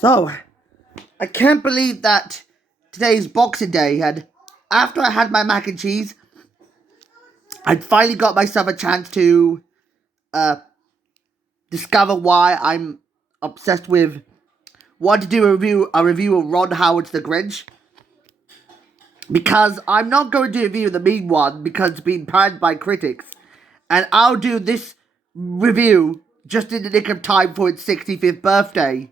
So, I can't believe that today's Boxing Day, and after I had my mac and cheese, I finally got myself a chance to discover why I'm obsessed with wanting to do a review of Ron Howard's The Grinch. Because I'm not going to review the mean one because it's been panned by critics. And I'll do this review just in the nick of time for its 65th birthday.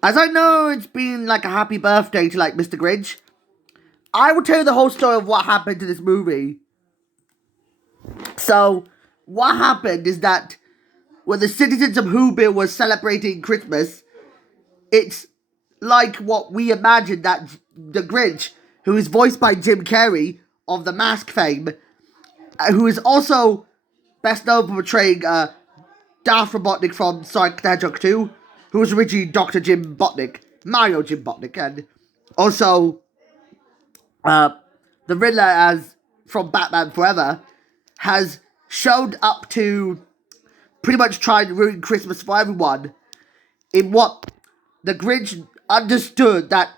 As I know it's been like a happy birthday to like Mr. Grinch, I will tell you the whole story of what happened to this movie. So, what happened is that when the citizens of Whoville were celebrating Christmas, it's like what we imagined that the Grinch, who is voiced by Jim Carrey of The Mask fame, who is also best known for portraying Darth Robotnik from Sonic the Hedgehog 2, who was originally Dr. Jim Botnick, Mario Jim Botnick, and also the Riddler as from Batman Forever, has showed up to pretty much try to ruin Christmas for everyone. In what the Grinch understood that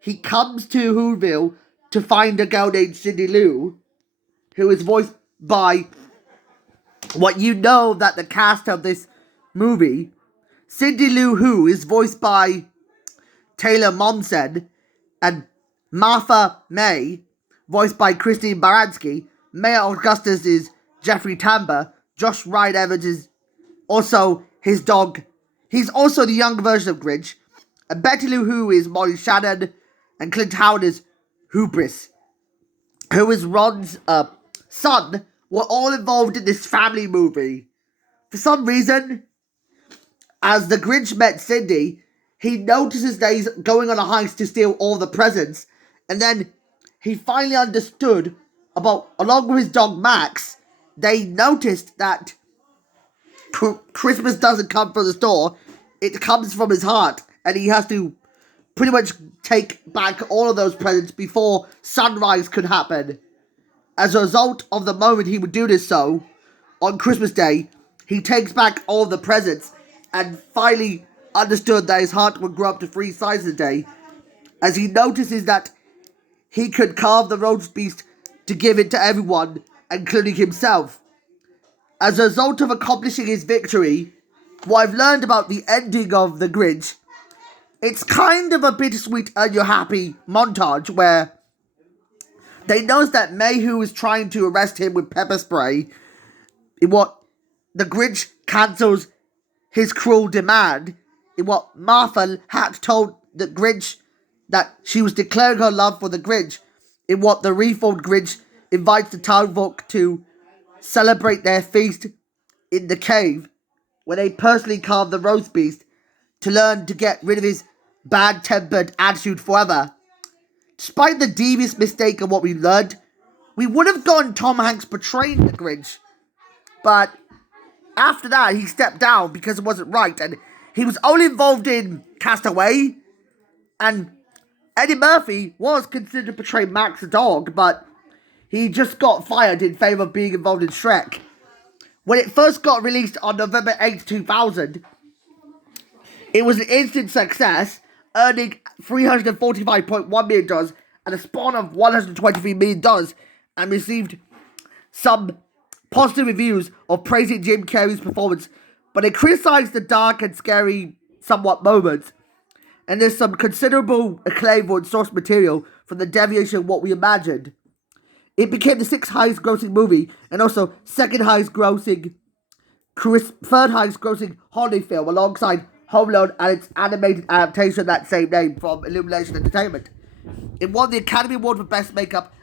he comes to Whoville to find a girl named Cindy Lou, who is voiced by what you know that the cast of this movie, Cindy Lou Who, is voiced by Taylor Momsen, and Martha May, voiced by Christine Baranski. Mayor Augustus is Jeffrey Tambor. Josh Ryan Evans is also his dog. He's also the younger version of Grinch. And Betty Lou Who is Molly Shannon. And Clint Howard is Hubris, who is Ron's son, were all involved in this family movie. For some reason, as the Grinch met Cindy, he notices that he's going on a heist to steal all the presents. And then he finally understood about, along with his dog Max, they noticed that Christmas doesn't come from the store, it comes from his heart. And he has to pretty much take back all of those presents before sunrise could happen. As a result of the moment he would do this so, on Christmas Day, he takes back all of the presents and finally understood that his heart would grow up to 3 sizes a day, as he notices that he could carve the roast beast to give it to everyone, including himself. As a result of accomplishing his victory, what I've learned about the ending of The Grinch, it's kind of a bittersweet and you're happy montage where they notice that Mayhew is trying to arrest him with pepper spray. In what the Grinch cancels his cruel demand. In what Martha had told the Grinch that she was declaring her love for the Grinch. In what the reformed Grinch invites the town folk to celebrate their feast in the cave, where they personally carve the roast beast to learn to get rid of his bad-tempered attitude forever. Despite the devious mistake of what we learned, we would have gotten Tom Hanks portraying the Grinch. But after that, he stepped down because it wasn't right, and he was only involved in Castaway, and Eddie Murphy was considered to portray Max the dog, but he just got fired in favour of being involved in Shrek. When it first got released on November 8th, 2000, it was an instant success, earning $345.1 million and a spawn of $123 million, and received some positive reviews of praising Jim Carrey's performance, but it criticised the dark and scary somewhat moments, and there's some considerable acclaim for its source material from the deviation of what we imagined. It became the 6th highest grossing movie, and also 2nd highest grossing, 3rd highest grossing holiday film, alongside Home Alone and its animated adaptation of that same name from Illumination Entertainment. It won the Academy Award for Best Makeup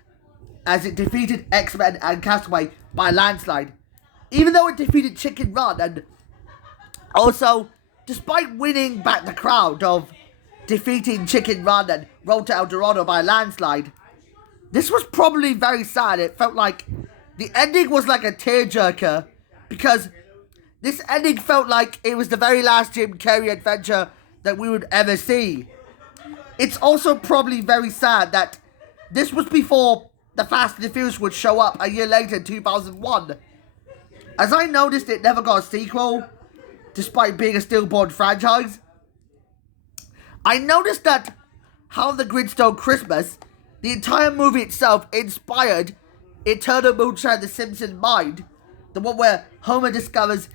as it defeated X-Men and Castaway by a landslide. Even though it defeated Chicken Run, and also, despite winning back the crowd of defeating Chicken Run and Road to El Dorado by a landslide, this was probably very sad. It felt like the ending was like a tearjerker, because this ending felt like it was the very last Jim Carrey adventure that we would ever see. It's also probably very sad that this was before The Fast and the Furious would show up a year later in 2001. As I noticed, it never got a sequel, despite being a stillborn franchise. I noticed that How the Grinch Stole Christmas, the entire movie itself inspired Eternal Moonshine of the Simpsons' Mind, the one where Homer discovers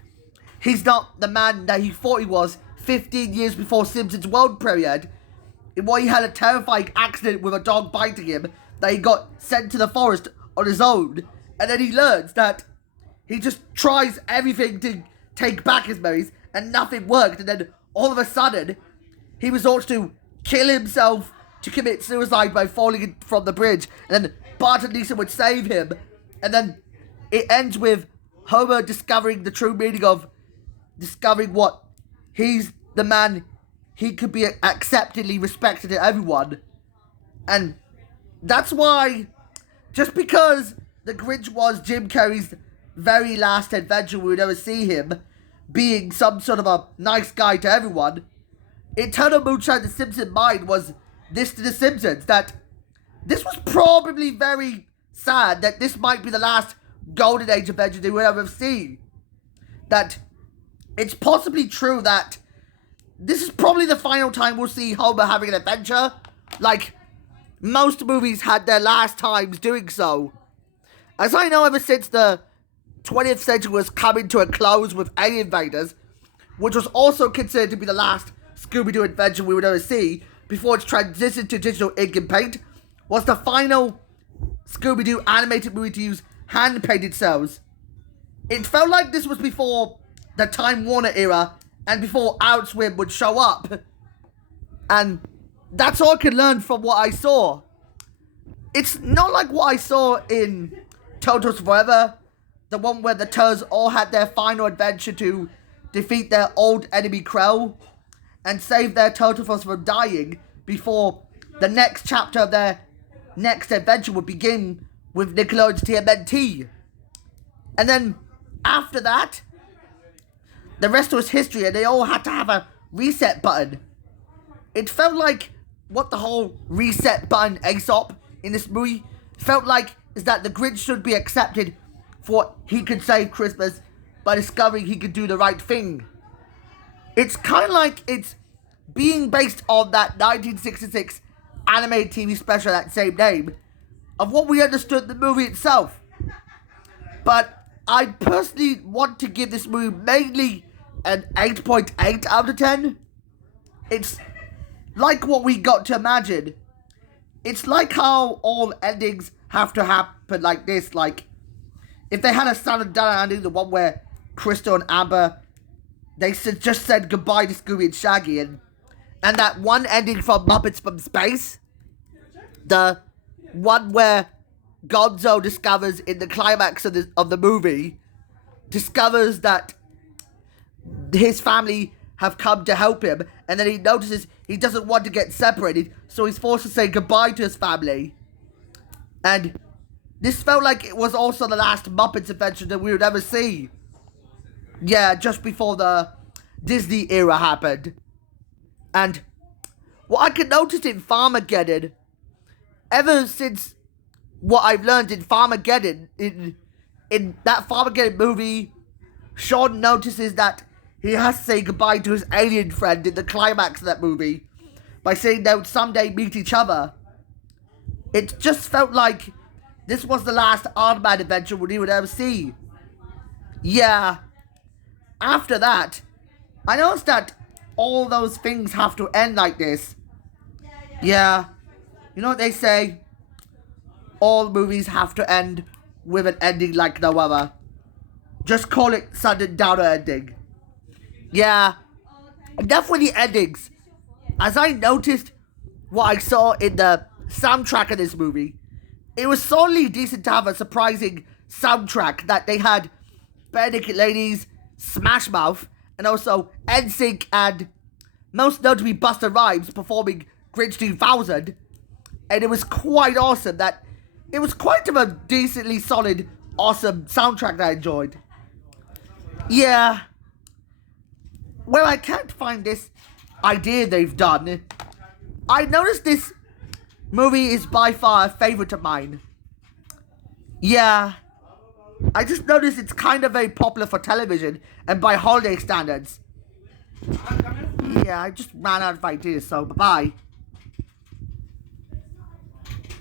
he's not the man that he thought he was 15 years before Simpsons World premiered, in what he had a terrifying accident with a dog biting him, that he got sent to the forest on his own, and then he learns that he just tries everything to take back his memories, and nothing worked, and then all of a sudden, he resorts to kill himself to commit suicide by falling from the bridge, and then Bart and Lisa would save him, and then it ends with Homer discovering the true meaning of discovering what he's the man, he could be acceptedly respected to everyone. And that's why, just because the Grinch was Jim Carrey's very last adventure, we would ever see him being some sort of a nice guy to everyone, Eternal Moonshine of the Simpsons' Mind was this to the Simpsons, that this was probably very sad that this might be the last golden age adventure they will ever see. That it's possibly true that this is probably the final time we'll see Homer having an adventure. Like, most movies had their last times doing so. As I know, ever since the 20th century was coming to a close with Alien Invaders, which was also considered to be the last Scooby-Doo adventure we would ever see, before its transition to digital ink and paint, was the final Scooby-Doo animated movie to use hand-painted cells. It felt like this was before the Time Warner era, and before Adult Swim would show up. And that's all I could learn from what I saw. It's not like what I saw in Turtles Forever, the one where the Turtles all had their final adventure to defeat their old enemy Krell and save their Turtles from dying before the next chapter of their next adventure would begin with Nickelodeon's TMNT. And then after that, the rest was history, and they all had to have a reset button. It felt like what the whole reset button Aesop in this movie felt like is that the Grinch should be accepted for what he could save Christmas by discovering he could do the right thing. It's kind of like it's being based on that 1966 animated TV special of that same name, of what we understood the movie itself. But I personally want to give this movie mainly an 8.8 out of 10. It's like what we got to imagine. It's like how all endings have to happen like this. Like, if they had a Sam and Dana ending, the one where Crystal and Amber, they just said goodbye to Scooby and Shaggy, and that one ending from Muppets from Space, the one where Gonzo discovers in the climax of the movie, discovers that his family have come to help him, and then he notices he doesn't want to get separated, so he's forced to say goodbye to his family. And this felt like it was also the last Muppets adventure that we would ever see. Yeah, just before the Disney era happened. And what I could notice in Farmageddon, ever since what I've learned in Farmageddon, in that Farmageddon movie, Sean notices that he has to say goodbye to his alien friend in the climax of that movie by saying they would someday meet each other. It just felt like this was the last Aardman adventure we would ever see. Yeah. After that, I noticed that all those things have to end like this. Yeah. You know what they say? All movies have to end with an ending like no other. Just call it sudden downer ending. Yeah. Definitely endings. As I noticed what I saw in the soundtrack of this movie, it was solely decent to have a surprising soundtrack that they had Benedict Ladies, Smash Mouth, and also NSYNC and most notably Busta Rhymes performing Grinch 2000. And it was quite awesome. That it was quite of a decently solid, awesome soundtrack that I enjoyed. Yeah. Where I can't find this idea they've done, I noticed this movie is by far a favorite of mine. Yeah. I just noticed it's kind of very popular for television and by holiday standards. Yeah, I just ran out of ideas, so bye-bye.